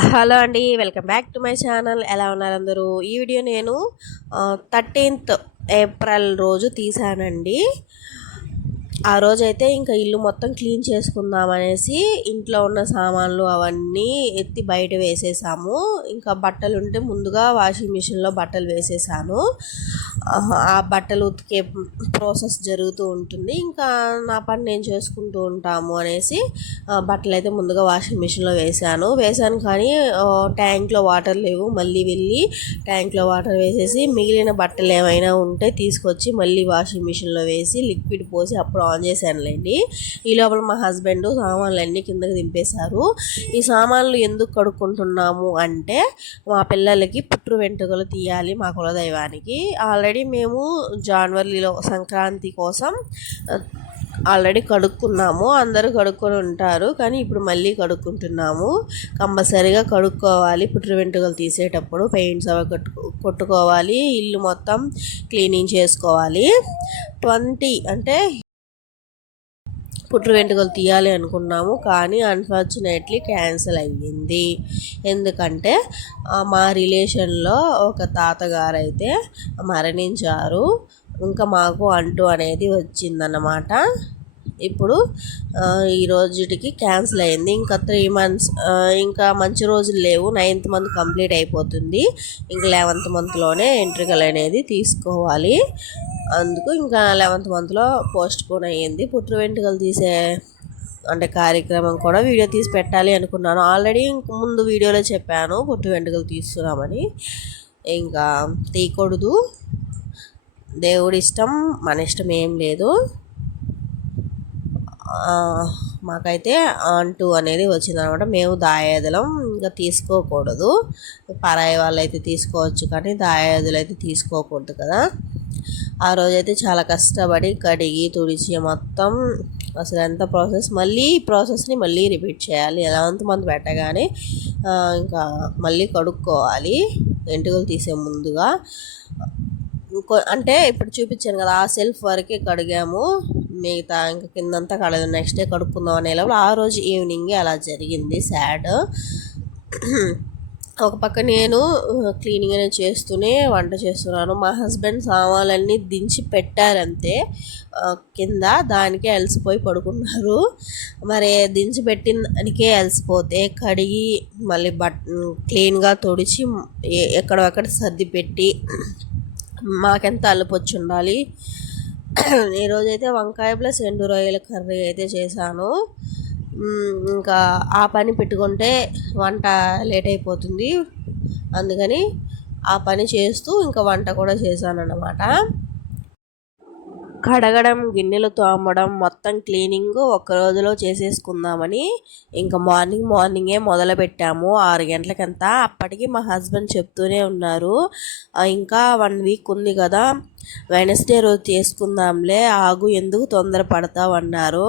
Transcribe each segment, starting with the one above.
Hello అండి, welcome back to my channel. ఎలా ఉన్నారు అందరూ? ఈ వీడియో నేను 13th ఏప్రిల్ రోజు తీసానండి. ఆ రోజైతే ఇంకా ఇల్లు మొత్తం క్లీన్ చేసుకుందాం అనేసి ఇంట్లో ఉన్న సామాన్లు అవన్నీ ఎత్తి బయట వేసేసాము. ఇంకా బట్టలు ఉంటే ముందుగా వాషింగ్ మిషన్లో బట్టలు వేసేసాను. ఆ బట్టలు ఉతికే ప్రాసెస్ జరుగుతూ ఉంటుంది. ఇంకా నా పని నేను చేసుకుంటూ ఉంటాము అనేసి బట్టలు అయితే ముందుగా వాషింగ్ మిషన్లో వేసాను కానీ ట్యాంక్లో వాటర్ లేవు. మళ్ళీ వెళ్ళి ట్యాంక్లో వాటర్ వేసేసి మిగిలిన బట్టలు ఏమైనా ఉంటే తీసుకొచ్చి మళ్ళీ వాషింగ్ మిషన్లో వేసి లిక్విడ్ పోసి అప్పుడు ఆన్ చేశానులేండి. ఈ లోపల మా హస్బెండ్ సామాన్లు అన్నీ కిందకి దింపేశారు. ఈ సామాన్లు ఎందుకు కడుక్కుంటున్నాము అంటే మా పిల్లలకి పుట్టు వెంట్రుకలు తీయాలి మా కులదైవానికి. ఆల్రెడీ మేము జనవరిలో సంక్రాంతి కోసం ఆల్రెడీ కడుక్కున్నాము. అందరూ కడుక్కొని ఉంటారు కానీ ఇప్పుడు మళ్ళీ కడుక్కుంటున్నాము. కంపల్సరీగా కడుక్కోవాలి. పుట్టు వెంట్రుకలు తీసేటప్పుడు పెయింట్స్ అవి కొట్టుకోవాలి. ఇల్లు మొత్తం క్లీనింగ్ చేసుకోవాలి. 20 అంటే పుట్టు వెంట్రుకలు తీయాలి అనుకున్నాము కానీ అన్ఫార్చునేట్లీ క్యాన్సిల్ అయ్యింది. ఎందుకంటే మా రిలేషన్లో ఒక తాతగారు అయితే మరణించారు. ఇంకా మాకు అంటూ అనేది వచ్చిందన్నమాట. ఇప్పుడు ఈ రోజుటికి క్యాన్సిల్ అయింది. ఇంకా 3 months ఇంకా మంచి రోజులు లేవు. 9th month కంప్లీట్ అయిపోతుంది. ఇంకా 11th monthలోనే ఎంట్రికలు అనేది తీసుకోవాలి. అందుకు ఇంకా 11th monthలో పోస్ట్ పోన్ అయ్యింది. పుట్టు వెంట్రుకలు తీసే అంటే కార్యక్రమం కూడా వీడియో తీసి పెట్టాలి అనుకున్నాను. ఆల్రెడీ ముందు వీడియోలో చెప్పాను పుట్టు వెంట్రుకలు తీస్తున్నామని. ఇంకా తీయకూడదు, దేవుడి ఇష్టం, మన ఇష్టం ఏం లేదు. మాకైతే అంటూ అనేది వచ్చిందనమాట. మేము దాయాదులం ఇంకా తీసుకోకూడదు. పరాయి వాళ్ళు అయితే తీసుకోవచ్చు కానీ దాయాదులు అయితే తీసుకోకూడదు కదా. ఆ రోజైతే చాలా కష్టపడి కడిగి తుడిచి మొత్తం అసలు ఎంత ప్రాసెస్, మళ్ళీ ఈ ప్రాసెస్ని మళ్ళీ రిపీట్ చేయాలి. 11th month పెట్టగానే ఇంకా మళ్ళీ కడుక్కోవాలి వెంట్రుకలు తీసే ముందుగా. అంటే ఇప్పుడు చూపించాను కదా, ఆ సెల్ఫ్ వరకే కడిగాము, మిగతా ఇంకా కిందంతా కడగదు. నెక్స్ట్ డే కడుక్కుందాం అనే లోపల ఆ రోజు ఈవినింగే అలా జరిగింది. సాడ్. ఒక పక్క నేను క్లీనింగ్ అనేది చేస్తూనే వంట చేస్తున్నాను. మా హస్బెండ్ సామాన్లన్నీ దించి పెట్టారంతే కింద, దానికే అలసిపోయి పడుకున్నారు. మరి దించి పెట్టిన దానికే అలసిపోతే కడిగి మళ్ళీ క్లీన్గా తుడిచి ఎక్కడెక్కడ సర్ది పెట్టి మాకెంత అలుపొచ్చి ఉండాలి. ఈరోజైతే వంకాయ ప్లస్ ఎండు రొయ్యల కర్రీ అయితే చేశాను. ఇంకా ఆ పని పెట్టుకుంటే వంట లేట్ అయిపోతుంది. అందుకని ఆ పని చేస్తూ ఇంకా వంట కూడా చేశాను అన్నమాట. కడగడం, గిన్నెలు తోమడం, మొత్తం క్లీనింగ్ ఒక్క రోజులో చేసేసుకుందామని ఇంకా మార్నింగే మొదలుపెట్టాము 6 గంటలకంతా. అప్పటికి మా హస్బెండ్ చెప్తూనే ఉన్నారు, ఇంకా 1 week ఉంది కదా, వెనస్డే రోజు చేసుకుందాంలే, ఆగు, ఎందుకు తొందర పడతావు అన్నారు.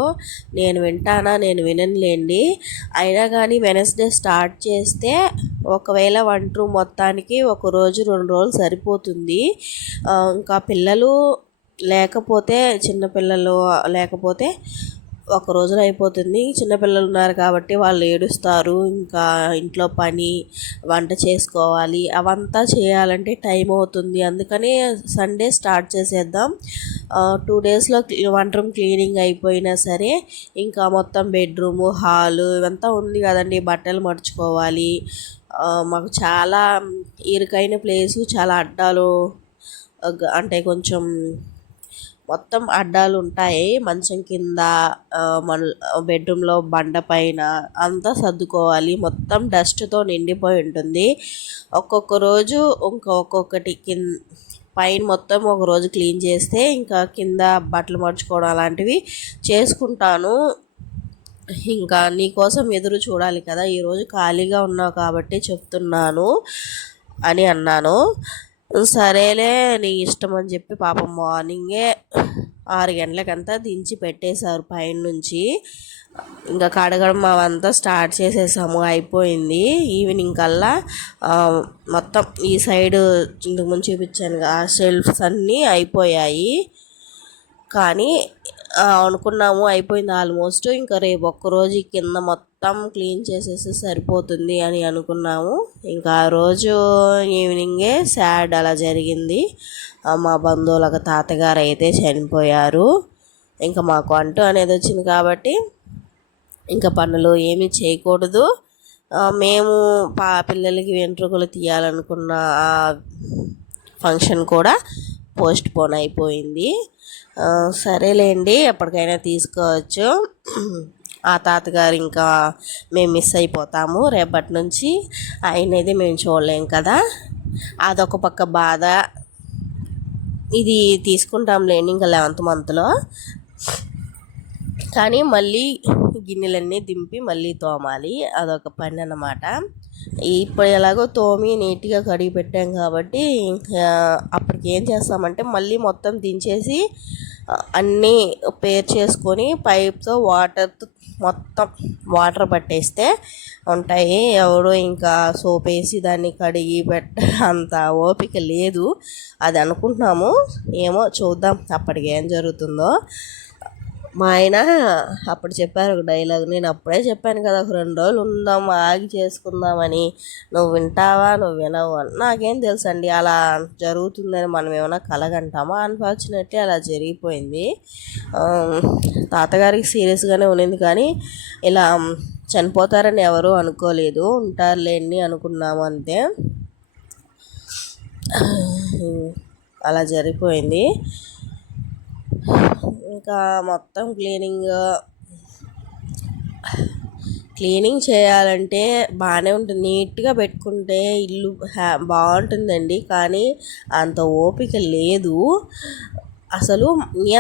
నేను వింటానా? నేను విననులేండి. అయినా కానీ వెనస్డే స్టార్ట్ చేస్తే ఒకవేళ వంట రూమ్ మొత్తానికి 1 రోజు 2 రోజులు సరిపోతుంది. ఇంకా పిల్లలు లేకపోతే, చిన్నపిల్లలు లేకపోతే 1 రోజులో అయిపోతుంది. చిన్నపిల్లలు ఉన్నారు కాబట్టి వాళ్ళు ఏడుస్తారు. ఇంకా ఇంట్లో పని, వంట చేసుకోవాలి, అవంతా చేయాలంటే టైం అవుతుంది. అందుకని సండే స్టార్ట్ చేసేద్దాం. 2 daysలో వంట రూమ్ క్లీనింగ్ అయిపోయినా సరే ఇంకా మొత్తం బెడ్రూము, హాలు ఇవంతా ఉంది కదండి, బట్టలు మడుచుకోవాలి. మాకు చాలా ఇరుకైన ప్లేసు, చాలా అడ్డాలు, అంటే కొంచెం మొత్తం అడ్డాలు ఉంటాయి. మంచం కింద, మన బెడ్రూమ్లో బండ పైన అంతా సర్దుకోవాలి. మొత్తం డస్ట్తో నిండిపోయి ఉంటుంది. ఒక్కొక్క రోజు ఒక్కొక్కటి పైన మొత్తం ఒక రోజు క్లీన్ చేస్తే ఇంకా కింద బట్టలు మర్చుకోవడం అలాంటివి చేసుకుంటాను. ఇంకా నీకోసం ఎదురు చూడాలి కదా, ఈరోజు ఖాళీగా ఉన్నావు కాబట్టి చెప్తున్నాను అని అన్నాను. సరేలే నీ ఇష్టం అని చెప్పి పాపం మార్నింగే 6 గంటలకంతా దించి పెట్టేశారు పైన నుంచి. ఇంకా కడగడం అవంతా స్టార్ట్ చేసేసాము, అయిపోయింది. ఈవినింగ్ కల్లా మొత్తం ఈ సైడ్ ఇంతకుముందు చూపించాను ఆ షెల్ఫ్స్ అన్నీ అయిపోయాయి. కానీ అనుకున్నాము అయిపోయింది ఆల్మోస్ట్. ఇంకా రేపు ఒక్కరోజు కింద మొత్తం మొత్తం క్లీన్ చేసేసి సరిపోతుంది అని అనుకున్నాము. ఇంకా ఆ రోజు ఈవినింగే సాడ్ అలా జరిగింది. మా బంధువులకు తాతగారు అయితే చనిపోయారు. ఇంకా మాకు అంటూ అనేది వచ్చింది కాబట్టి ఇంకా పనులు ఏమీ చేయకూడదు. మేము పిల్లలకి వెంట్రుకలు తీయాలనుకున్న ఆ ఫంక్షన్ కూడా పోస్ట్ పోన్ అయిపోయింది. సరేలేండి, ఎప్పటికైనా తీసుకోవచ్చు. ఆ తాతగారు ఇంకా మేము మిస్ అయిపోతాము రేపటి నుంచి. ఆయనది మేము చూడలేం కదా, అదొక పక్క బాధ. ఇది తీసుకుంటాంలేండి ఇంకా 11th మంత్లో. కానీ మళ్ళీ గిన్నెలన్నీ దింపి మళ్ళీ తోమాలి, అదొక పని అన్నమాట. ఇప్పుడు ఎలాగో తోమి నీట్గా కడిగి పెట్టాం కాబట్టి ఇంకా అప్పటికి ఏం చేస్తామంటే మళ్ళీ మొత్తం దించేసి అన్నీ పేర్ చేసుకొని పైప్తో మొత్తం వాటర్ పట్టేస్తే ఉంటాయి. ఎవరో ఇంకా సోప్ వేసి దాన్ని కడిగి అంత ఓపిక లేదు. అది అనుకుంటున్నాము, ఏమో చూద్దాం అప్పటికి ఏం జరుగుతుందో. మా ఆయన అప్పుడు చెప్పారు ఒక డైలాగ్, నేను అప్పుడే చెప్పాను కదా ఒక 2 రోజులు ఉందాం ఆగి చేసుకుందామని, నువ్వు వింటావా నువ్వు వినవు అని. నాకేం తెలుసు అండి అలా జరుగుతుందని, మనం ఏమైనా కలగంటామా? అన్ఫార్చునేట్లీ అలా జరిగిపోయింది. తాతగారికి సీరియస్గానే ఉన్నింది కానీ ఇలా చనిపోతారని ఎవరూ అనుకోలేదు. ఉంటారులేండి అనుకున్నాము అంతే. అలా జరిగిపోయింది. ఇంకా మొత్తం క్లీనింగ్ చేయాలంటే బాగానే ఉంటుంది, నీట్గా పెట్టుకుంటే ఇల్లు బాగుంటుందండి. కానీ అంత ఓపిక లేదు. అసలు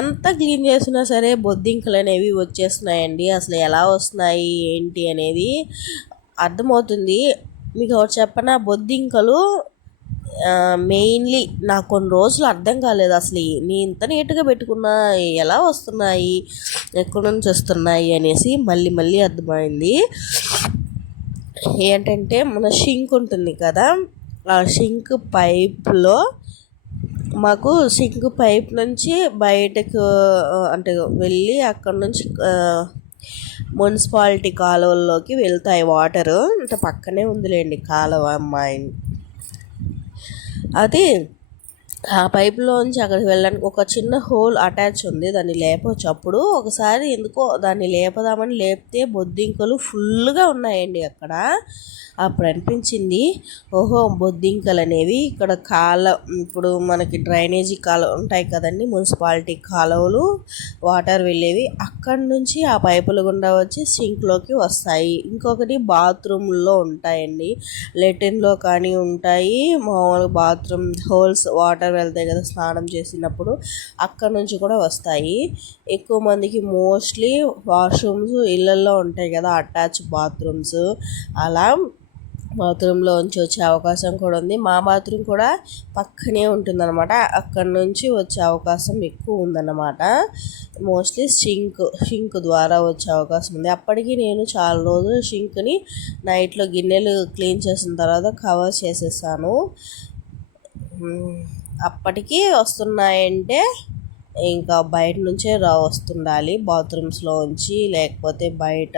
ఎంత క్లీన్ చేసినా సరే బొద్దింకలు అనేవి వచ్చేస్తున్నాయండి. అసలు ఎలా వస్తున్నాయి ఏంటి అనేది అర్థమవుతుంది. మీకు ఒకటి చెప్పనా, బొద్దింకలు మెయిన్లీ నాకు కొన్ని రోజులు అర్థం కాలేదు. అసలు నేను ఇంత నీట్గా పెట్టుకున్నా ఎలా వస్తున్నాయి, ఎక్కడి నుంచి వస్తున్నాయి అనేసి మళ్ళీ అర్థమైంది. ఏంటంటే మన షింక్ ఉంటుంది కదా, ఆ షింక్ పైప్లో మాకు షింక్ పైప్ నుంచి బయటకు అంటే వెళ్ళి అక్కడ నుంచి మున్సిపాలిటీ కాలువల్లోకి వెళ్తాయి వాటరు. అంటే పక్కనే ఉందిలేండి కాలువ అమ్మాయి. అది ఆ పైప్లోంచి అక్కడికి వెళ్ళడానికి ఒక చిన్న హోల్ అటాచ్ ఉంది, దాన్ని లేపవచ్చు. అప్పుడు ఒకసారి ఎందుకో దాన్ని లేపదామని లేపితే బొద్దింకలు ఫుల్గా ఉన్నాయండి అక్కడ. అప్పుడు అనిపించింది, ఓహో బొద్దింకలు అనేవి ఇక్కడ ఇప్పుడు మనకి డ్రైనేజీ కాలువ ఉంటాయి కదండి, మున్సిపాలిటీ కాలువలు వాటర్ వెళ్ళేవి, అక్కడి నుంచి ఆ పైపుల గుండా వచ్చి సింక్లోకి వస్తాయి. ఇంకొకటి బాత్రూంలో ఉంటాయండి, లెట్రిన్లో కానీ ఉంటాయి, మామూలు బాత్రూమ్ హోల్స్ వాటర్ వెళ్తాయి కదా స్నానం చేసినప్పుడు, అక్కడ నుంచి కూడా వస్తాయి. ఎక్కువ మందికి మోస్ట్లీ వాష్రూమ్స్ ఇళ్ళల్లో ఉంటాయి కదా అటాచ్ బాత్రూమ్స్, అలా బాత్రూంలో నుంచి వచ్చే అవకాశం కూడా ఉంది. మా బాత్రూమ్ కూడా పక్కనే ఉంటుందన్నమాట, అక్కడ నుంచి వచ్చే అవకాశం ఎక్కువ ఉందన్నమాట. మోస్ట్లీ షింక్ ద్వారా వచ్చే అవకాశం ఉంది. అప్పటికి నేను చాలా రోజులు షింక్ని నైట్లో గిన్నెలు క్లీన్ చేసిన తర్వాత కవర్ చేసేసాను. అప్పటికి వస్తున్నాయంటే ఇంకా బయట నుంచే వస్తుండాలి బాత్రూమ్స్లో ఉంచి, లేకపోతే బయట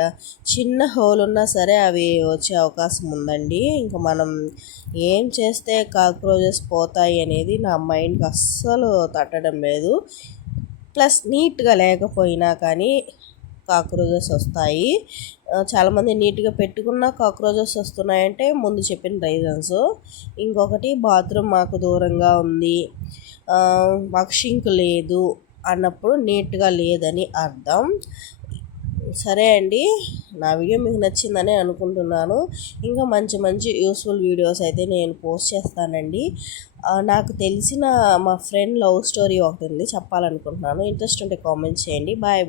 చిన్న హోల్ ఉన్నా సరే అవి వచ్చే అవకాశం ఉందండి. ఇంకా మనం ఏం చేస్తే కాక్రోచెస్ పోతాయి అనేది నా మైండ్కి అస్సలు తట్టడం లేదు. ప్లస్ నీట్గా లేకపోయినా కానీ కాక్రోచెస్ వస్తాయి. చాలామంది నీట్గా పెట్టుకున్న కాక్రోచెస్ వస్తున్నాయంటే ముందు చెప్పిన రీజన్స్. ఇంకొకటి బాత్రూమ్ మాకు దూరంగా ఉంది, మాకు షింక్ లేదు అన్నప్పుడు నీట్గా లేదని అర్థం. సరే అండి, నా వీడియో మీకు నచ్చిందని అనుకుంటున్నాను. ఇంకా మంచి యూస్ఫుల్ వీడియోస్ అయితే నేను పోస్ట్ చేస్తానండి. నాకు తెలిసిన మా ఫ్రెండ్ లవ్ స్టోరీ ఒకటి ఉంది, చెప్పాలనుకుంటున్నాను. ఇంట్రెస్ట్ ఉంటే కామెంట్ చేయండి. బాయ్.